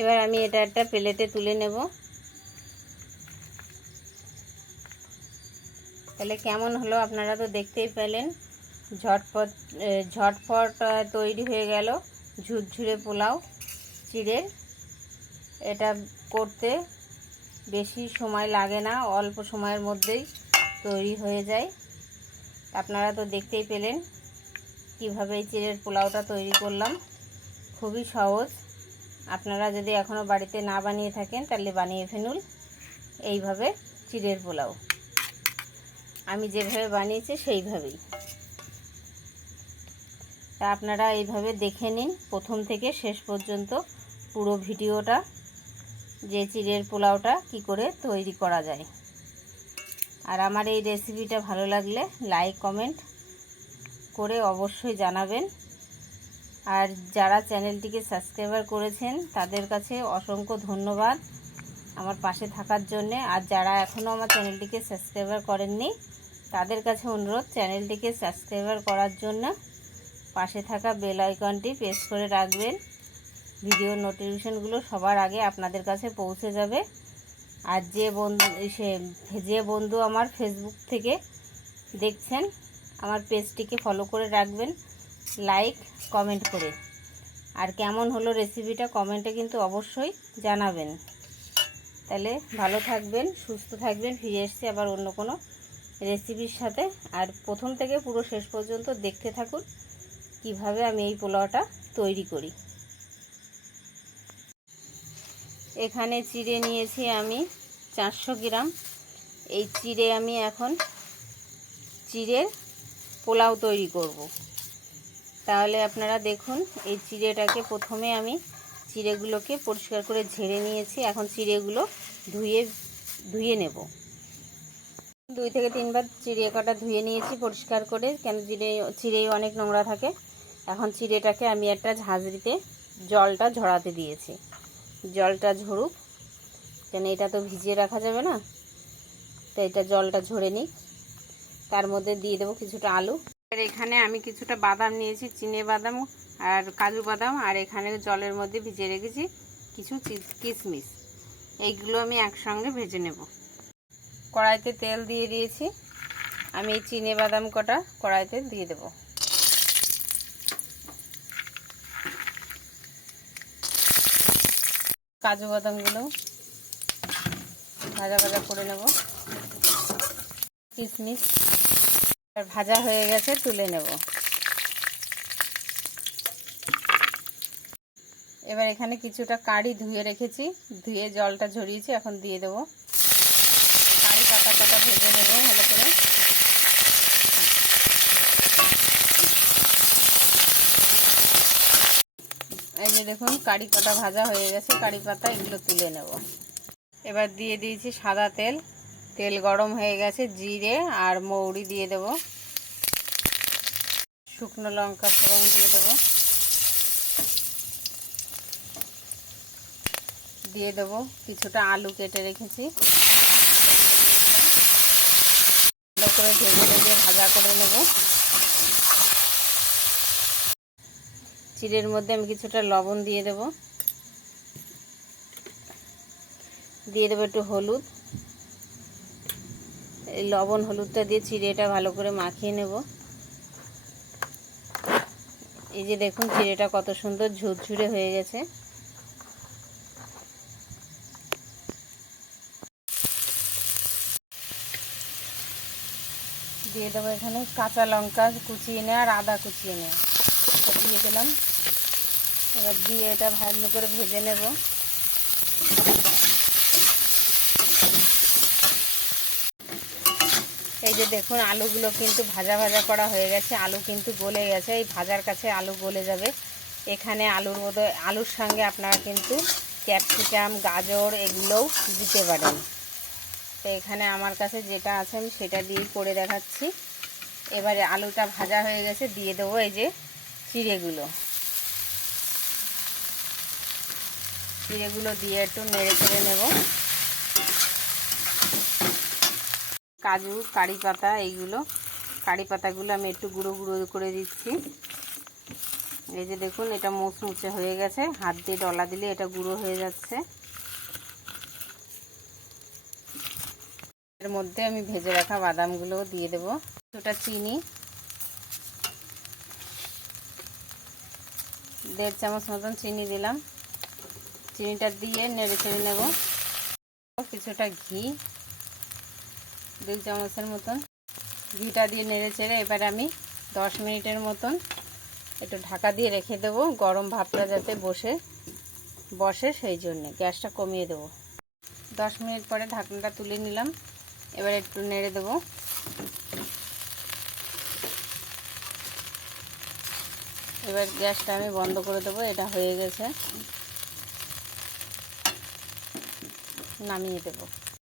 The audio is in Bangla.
এবার আমি এটা একটা প্লেটে তুলে নেব। তাহলে কেমন হলো আপনারা তো দেখতেই পেলেন। ঝটপট ঝটপট তৈরি হয়ে গেল ঝুরঝুরে পোলাও চিড়ের। এটা করতে বেশি সময় লাগে না, অল্প সময়ের মধ্যেই তৈরি হয়ে যায়। আপনারা তো দেখতেই পেলেন কীভাবে এই চিড়ের পোলাওটা তৈরি করলাম। খুবই সহজ। আপনারা যদি এখনও বাড়িতে না বানিয়ে থাকেন, তাহলে বানিয়ে ফেলুন এইভাবে চিড়ের পোলাও। আমি যেভাবে বানিয়েছি, সেইভাবেই। তা আপনারা এইভাবে দেখে নিন, প্রথম থেকে শেষ পর্যন্ত পুরো ভিডিওটা, যে চিড়ের পোলাওটা কি করে তৈরি করা যায়। আর আমার এই রেসিপিটা ভালো লাগলে, লাইক, কমেন্ট করে অবশ্যই জানাবেন। আর যারা চ্যানেলটিকে সাবস্ক্রাইবার করেছেন, তাদের কাছে অসংখ্য ধন্যবাদ আমার পাশে থাকার জন্যে। আর যারা এখনও আমার চ্যানেলটিকে সাবস্ক্রাইবার করেননি, তাদের কাছে অনুরোধ, চ্যানেলটিকে সাবস্ক্রাইবার করার জন্য পাশে থাকা বেল আইকনটি প্রেস করে রাখবেন। ভিডিও নোটিফিকেশনগুলো সবার আগে আপনাদের কাছে পৌঁছে যাবে। আর যে বন্ধু, সে, যে বন্ধু আমার ফেসবুক থেকে দেখছেন, আমার পেজটিকে ফলো করে রাখবেন। লাইক কমেন্ট করে। আর কেমন হলো রেসিপিটা কমেন্টে কিন্তু অবশ্যই জানাবেন। তাহলে ভালো থাকবেন, সুস্থ থাকবেন, ফিরে এসছি আবার অন্য কোনো রেসিপির সাথে। আর প্রথম থেকে পুরো শেষ পর্যন্ত দেখতে থাকুন কীভাবে আমি এই পোলাওটা তৈরি করি। এখানে চিড়ে নিয়েছি আমি চারশো গ্রাম। এই চিড়ে আমি এখন চিড়ের পোলাও তৈরি করব। তাহলে আপনারা দেখুন, এই চিড়েটাকে প্রথমে আমি চিড়েগুলোকে পরিষ্কার করে ঝেড়ে নিয়েছি। এখন চিড়েগুলো ধুয়ে ধুয়ে নেব। দুই থেকে তিনবার চিড়ে কটা ধুয়ে নিয়েছি পরিষ্কার করে, কেন চিড়ে, চিড়েই অনেক নোংরা থাকে। এখন চিড়েটাকে আমি একটা ঝাঁঝরিতে জলটা ঝরাতে দিয়েছি। জলটা ঝরুক, কেন এটা তো ভিজিয়ে রাখা যাবে না। তো এটা জলটা ঝরে নিক। তার মধ্যে দিয়ে দেবো কিছুটা আলু। আর এখানে আমি কিছুটা বাদাম নিয়েছি, চিনে বাদাম আর কাজু বাদাম, আর এখানে জলের মধ্যে ভিজিয়ে রেখেছি কিছু কিশমিশ। এইগুলো আমি একসঙ্গে ভেজে নেব। কড়াইতে তেল দিয়ে দিয়েছি। আমি এই চিনে বাদাম কটা কড়াইতে দিয়ে দেব। কাজু বাদামগুলো ভাজা ভাজা করে নেব। কিশমিশ ভাজা হয়ে গেছে, তুলে নেব। এবার এখানে কিছুটা কারি ধুয়ে রেখেছি, ধুয়ে জলটা ঝরিয়েছি, এখন দিয়ে দেবো। কারি পাতা পাতা ভেজে নেব ভালো করে। এই যে দেখুন, কারি পাতা ভাজা হয়ে গেছে, কারি পাতা এগুলো তুলে নেব। এবার দিয়ে দিয়েছি সাদা তেল। তেল গরম হয়ে গেছে, জিরে আর মৌরি দিয়ে দেব। শুকনো লঙ্কা ফোড়ন দিয়ে দেব। দিয়ে দেব কিছুটা আলু কেটে রেখেছি। ভালো করে ভেজে ভেজে ভাজা করে নেব। চিড়ের মধ্যে আমি কিছুটা লবণ দিয়ে দেব। দিয়ে দেবো একটু হলুদ। এই লবণ, হলুদটা দিয়ে চিড়েটা ভালো করে মাখিয়ে নেব। এই যে দেখুন, চিড়েটা কত সুন্দর ঝুরঝুরে হয়ে গেছে। দিয়ে দেবো এখানে কাঁচা লঙ্কা কুচিয়ে নেওয়া আর আদা কুচিয়ে নেওয়া দিয়ে দিলাম। এবার দিয়ে এটা ভালো করে ভেজে নেব। এই যে দেখুন, আলুগুলো কিন্তু ভাজা ভাজা করা হয়ে গেছে, আলু কিন্তু গলে গেছে, এই ভাজার কাছে আলু গলে যাবে। এখানে আলুর মতো আলুর সঙ্গে আপনারা কিন্তু ক্যাপসিকাম, গাজর এগুলোও দিতে পারেন। তো এখানে আমার কাছে যেটা আছে, আমি সেটা দিয়ে করে দেখাচ্ছি। এবারে আলুটা ভাজা হয়ে গেছে, দিয়ে দেবো এই যে চিড়েগুলো। চিড়েগুলো দিয়ে একটু নেড়ে চেড়ে নেব। কাজু, কারি পাতা, এইগুলো। কারি পাতাগুলো আমি একটু গুঁড়ো গুঁড়ো করে দিচ্ছি। এই যে দেখুন, এটা মুচমুচে হয়ে গেছে। হাত দিয়ে ডলা দিলে এটা গুঁড়ো হয়ে যাচ্ছে। এর মধ্যে আমি ভেজে রাখা বাদামগুলো দিয়ে দেবো। কিছুটা চিনি। দেড় চামচ মতন চিনি দিলাম। চিনিটা দিয়ে নেড়ে চেড়ে নেব। কিছুটা ঘি। দুই চামচের মতন ঘিটা দিয়ে নেড়ে চেড়ে এবার আমি দশ মিনিটের মতন একটু ঢাকা দিয়ে রেখে দেবো, গরম ভাবটা যাতে বসে বসে সেই জন্যে। গ্যাসটা কমিয়ে দেবো। দশ মিনিট পরে ঢাকনাটা তুলে নিলাম। এবার একটু নেড়ে দেবো। এবার গ্যাসটা আমি বন্ধ করে দেবো, এটা হয়ে গেছে। নামিয়ে দেবো।